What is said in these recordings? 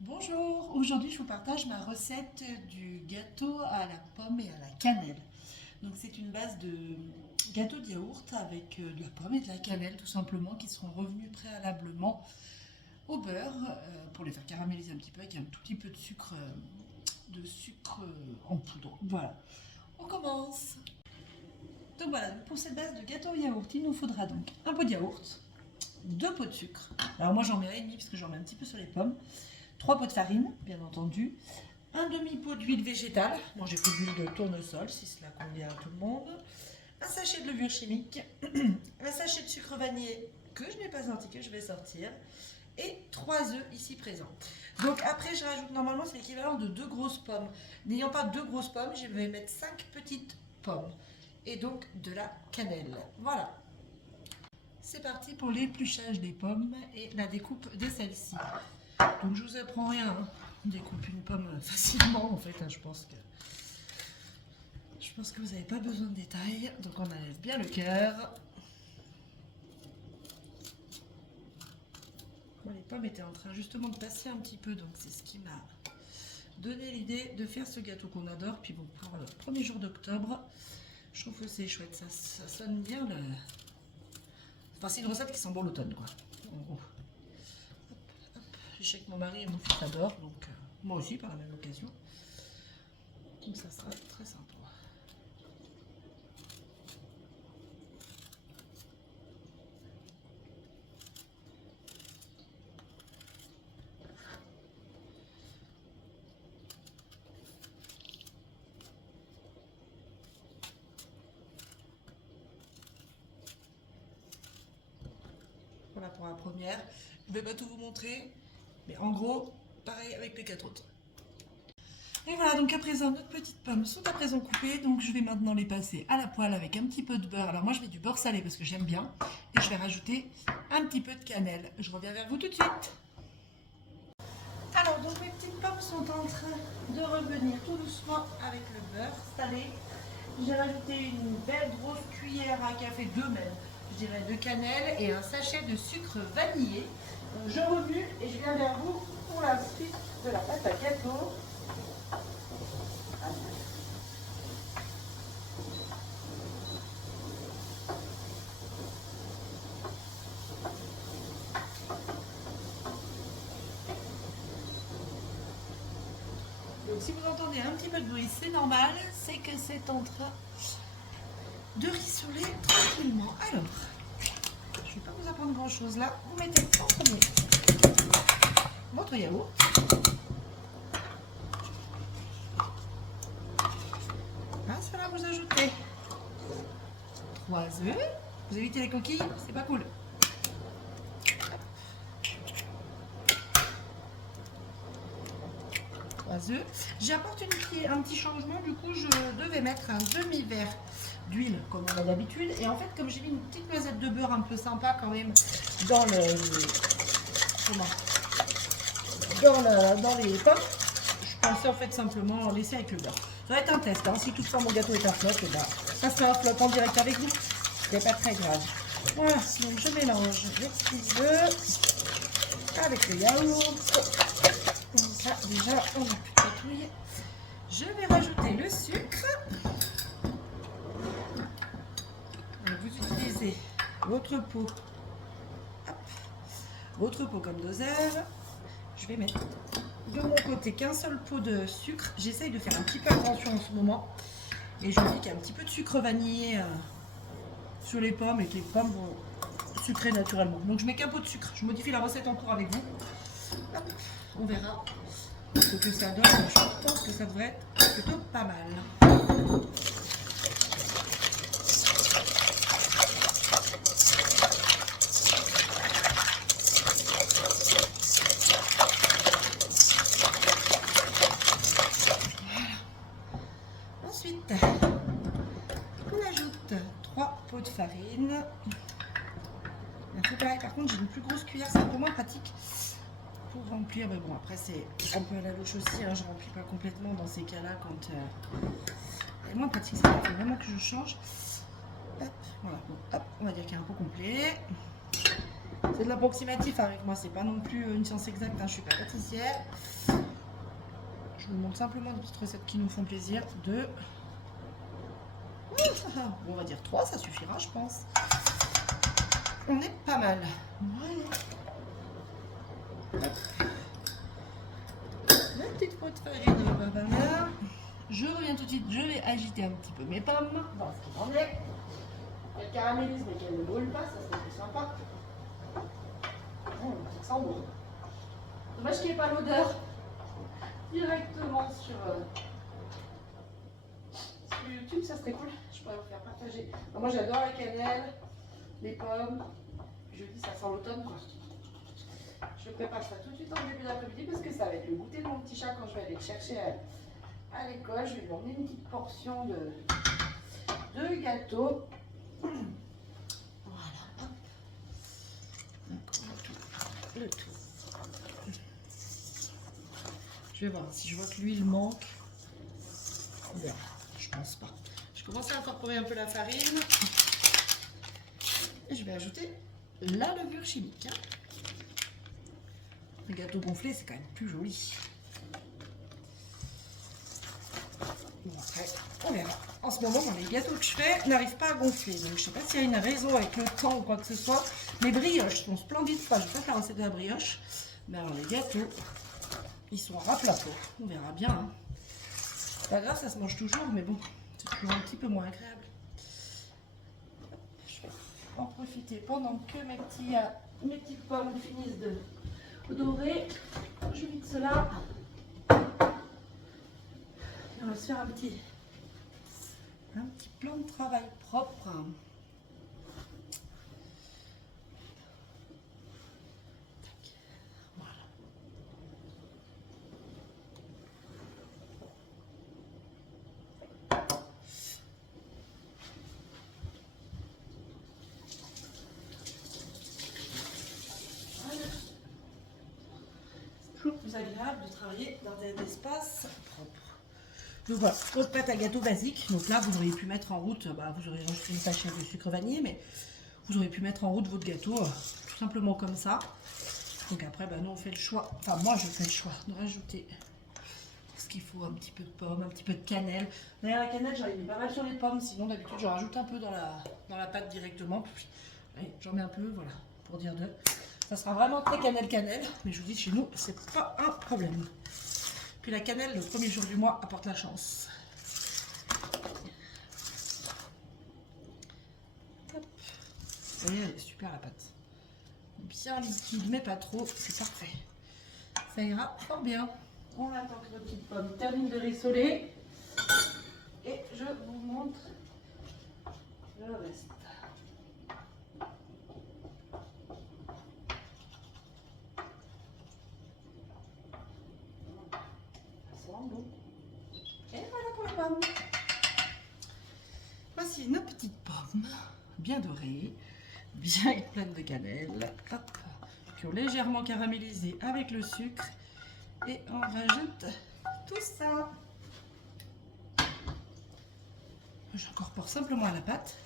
Bonjour, aujourd'hui je vous partage ma recette du gâteau à la pomme et à la cannelle. Donc c'est une base de gâteau de yaourt avec de la pomme et de la cannelle tout simplement qui seront revenus préalablement au beurre pour les faire caraméliser un petit peu avec un tout petit peu de sucre en poudre. Voilà, on commence. Donc voilà, pour cette base de gâteau au yaourt, il nous faudra donc un pot de yaourt, 2 pots de sucre. Alors moi j'en mets un et demi parce que j'en mets un petit peu sur les pommes. 3 pots de farine, bien entendu, un demi-pot d'huile végétale, moi j'ai pris de l'huile de tournesol si cela convient à tout le monde, un sachet de levure chimique, un sachet de sucre vanillé que je n'ai pas sorti, que je vais sortir, et 3 œufs ici présents. Donc après je rajoute, normalement c'est l'équivalent de 2 grosses pommes. N'ayant pas 2 grosses pommes, je vais mettre 5 petites pommes et donc de la cannelle. Voilà. C'est parti pour l'épluchage des pommes et la découpe de celles-ci. Donc je vous apprends rien, hein. On découpe une pomme facilement en fait, hein. Je pense que vous n'avez pas besoin de détails. Donc on enlève bien le cœur. Bon, les pommes étaient en train justement de passer un petit peu, donc c'est ce qui m'a donné l'idée de faire ce gâteau qu'on adore. Puis bon, pour le premier jour d'octobre, je trouve que c'est chouette, ça sonne bien. Enfin c'est une recette qui sent bon l'automne quoi, en gros. Je sais que mon mari et mon fils adorent, donc moi aussi par la même occasion. Donc ça sera très sympa. Voilà pour la première. Je ne vais pas tout vous montrer, mais en gros, pareil avec les 4 autres. Et voilà, donc à présent, notre petites pommes sont à présent coupées, donc je vais maintenant les passer à la poêle avec un petit peu de beurre. Alors moi, je mets du beurre salé parce que j'aime bien, et je vais rajouter un petit peu de cannelle. Je reviens vers vous tout de suite. Alors, donc mes petites pommes sont en train de revenir tout doucement avec le beurre salé. J'ai rajouté une belle grosse cuillère à café, 2 même, je dirais, de cannelle et un sachet de sucre vanillé. Je remue et je viens vers vous pour la suite de la pâte à gâteau. Donc si vous entendez un petit peu de bruit, c'est normal, c'est que c'est en train de rissoler tranquillement. Alors, je ne vais pas vous apprendre grand chose là. Vous mettez en premier votre yaourt. À cela, vous ajoutez 3 œufs. Vous évitez les coquilles, c'est pas cool. 3 œufs. J'apporte un petit changement, du coup je devais mettre un demi-verre d'huile comme on a d'habitude. Et en fait, comme j'ai mis une petite noisette de beurre un peu sympa quand même dans dans les pommes, je pensais en fait simplement laisser avec le beurre. Ça va être un test, hein. Si toutefois mon gâteau est un flop, et ben, ça sera un flop en direct avec vous. C'est pas très grave. Voilà, donc je mélange les petits œufs avec le yaourt. Comme ça, déjà, on a plus de pétouille. Je vais rajouter le sucre. Donc, vous utilisez votre pot, hop, votre pot comme dosage. Je vais mettre de mon côté qu'un seul pot de sucre. J'essaye de faire un petit peu attention en ce moment. Et je me dis qu'il y a un petit peu de sucre vanillé sur les pommes et que les pommes vont sucrer naturellement. Donc je mets qu'un pot de sucre. Je modifie la recette en cours avec vous. Hop, on verra ce que ça donne. Je pense que ça devrait être plutôt pas mal. Ensuite, on ajoute 3 pots de farine. C'est pareil, par contre j'ai une plus grosse cuillère, c'est un peu moins pratique pour remplir, mais bon après c'est un peu à la louche aussi, hein, je ne remplis pas complètement dans ces cas-là quand c'est moins pratique, ça fait vraiment que je change. Hop, voilà, bon, hop, on va dire qu'il y a un pot complet. C'est de l'approximatif avec moi, c'est pas non plus une science exacte, hein, je suis pas pâtissière. Je vous montre simplement des petites recettes qui nous font plaisir. 2, on va dire 3, ça suffira, je pense. On est pas mal. Voilà. La petite peau de farine, voilà. Je reviens tout de suite, je vais agiter un petit peu mes pommes. Voir ce qu'il en est. Elle caramélise, mais qu'elle ne brûle pas, ça serait plus sympa. Ça sent bon. Dommage qu'il n'y ait pas l'odeur directement sur YouTube, ça serait cool. Je pourrais vous faire partager. Alors moi j'adore la cannelle, les pommes. Je dis ça sent l'automne quoi. Je prépare ça tout de suite en début d'après-midi parce que ça va être le goûter de mon petit chat quand je vais aller le chercher à l'école. Je vais lui emmener une petite portion de gâteau. Voilà, hop. Le tout. Je vais voir si je vois que l'huile manque. Bon, je pense pas. Je commence à incorporer un peu la farine. Et je vais ajouter la levure chimique. Le gâteau gonflé, c'est quand même plus joli. Bon, après, on verra. En ce moment, les gâteaux que je fais n'arrivent pas à gonfler. Donc, je ne sais pas s'il y a une raison avec le temps ou quoi que ce soit. Mes brioches sont splendides. Enfin, je vais pas faire la recette de la brioche. Mais alors, les gâteaux, ils sont à plat pot. On verra bien. Hein. Pas grave, ça se mange toujours. Mais bon, c'est toujours un petit peu moins agréable. Je vais en profiter pendant que mes petites pommes finissent de dorer. Je vide cela. On va se faire un petit plan de travail propre. Voilà. C'est toujours plus agréable de travailler dans des espaces propres. Donc voilà, autre pâte à gâteau basique. Donc là, vous auriez pu mettre en route, vous auriez rajouté une sachet de sucre vanillé, mais vous auriez pu mettre en route votre gâteau tout simplement comme ça. Donc après, nous on fait le choix, enfin moi je fais le choix de rajouter ce qu'il faut, un petit peu de pomme, un petit peu de cannelle. D'ailleurs la cannelle, j'en ai mis pas mal sur les pommes, sinon d'habitude je rajoute un peu dans la pâte directement. Puis j'en mets un peu, voilà, pour dire deux. Ça sera vraiment très cannelle, mais je vous dis, chez nous, c'est pas un problème. Puis la cannelle, le premier jour du mois, apporte la chance. Hop. Vous voyez, elle est super la pâte. Bien liquide, mais pas trop, c'est parfait. Ça ira fort bien. On attend que notre petite pomme termine de rissoler. Et je vous montre le reste. Bon. Et voilà pour les pommes. Voici nos petites pommes, bien dorées, bien pleines de cannelle, hop, qui ont légèrement caramélisé avec le sucre. Et on rajoute tout ça. J'incorpore simplement à la pâte.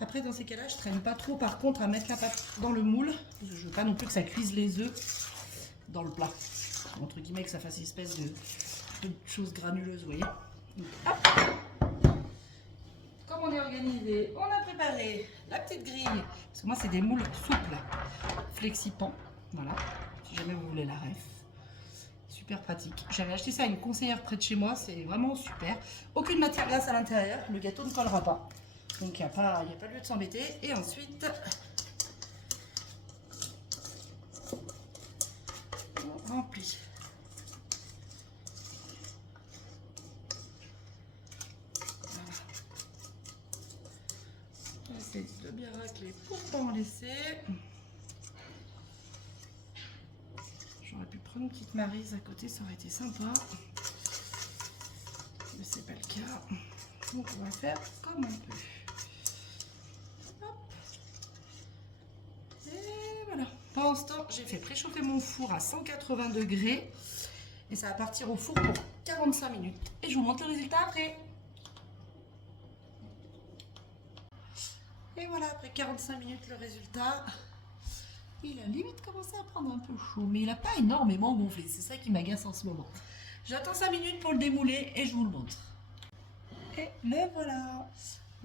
Après, dans ces cas-là, je ne traîne pas trop par contre à mettre la pâte dans le moule. Je ne veux pas non plus que ça cuise les œufs dans le plat. Entre guillemets, que ça fasse une espèce de choses granuleuses, vous voyez. Donc, hop. Comme on est organisé, on a préparé la petite grille. Parce que moi, c'est des moules souples, flexipants. Voilà, si jamais vous voulez la ref. Super pratique. J'avais acheté ça à une conseillère près de chez moi, c'est vraiment super. Aucune matière grasse à l'intérieur, le gâteau ne collera pas. Donc il n'y a pas lieu de s'embêter. Et ensuite, on remplit. Voilà. On essaie de bien racler pour ne pas en laisser. J'aurais pu prendre une petite maryse à côté, ça aurait été sympa. Mais c'est pas le cas. Donc on va faire comme on peut. Hop. Et voilà. Pendant ce temps, j'ai fait préchauffer mon four à 180 degrés. Et ça va partir au four pour 45 minutes. Et je vous montre le résultat après. Et voilà, après 45 minutes, le résultat. Il a limite commencé à prendre un peu chaud, mais il n'a pas énormément gonflé. C'est ça qui m'agace en ce moment. J'attends 5 minutes pour le démouler et je vous le montre. Et le voilà.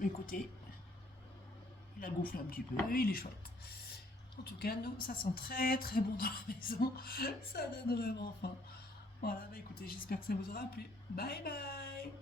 Écoutez, il a gonflé un petit peu, il est chouette. En tout cas, nous, ça sent très très bon dans la maison. Ça donne vraiment faim. Voilà, bah écoutez, j'espère que ça vous aura plu. Bye bye.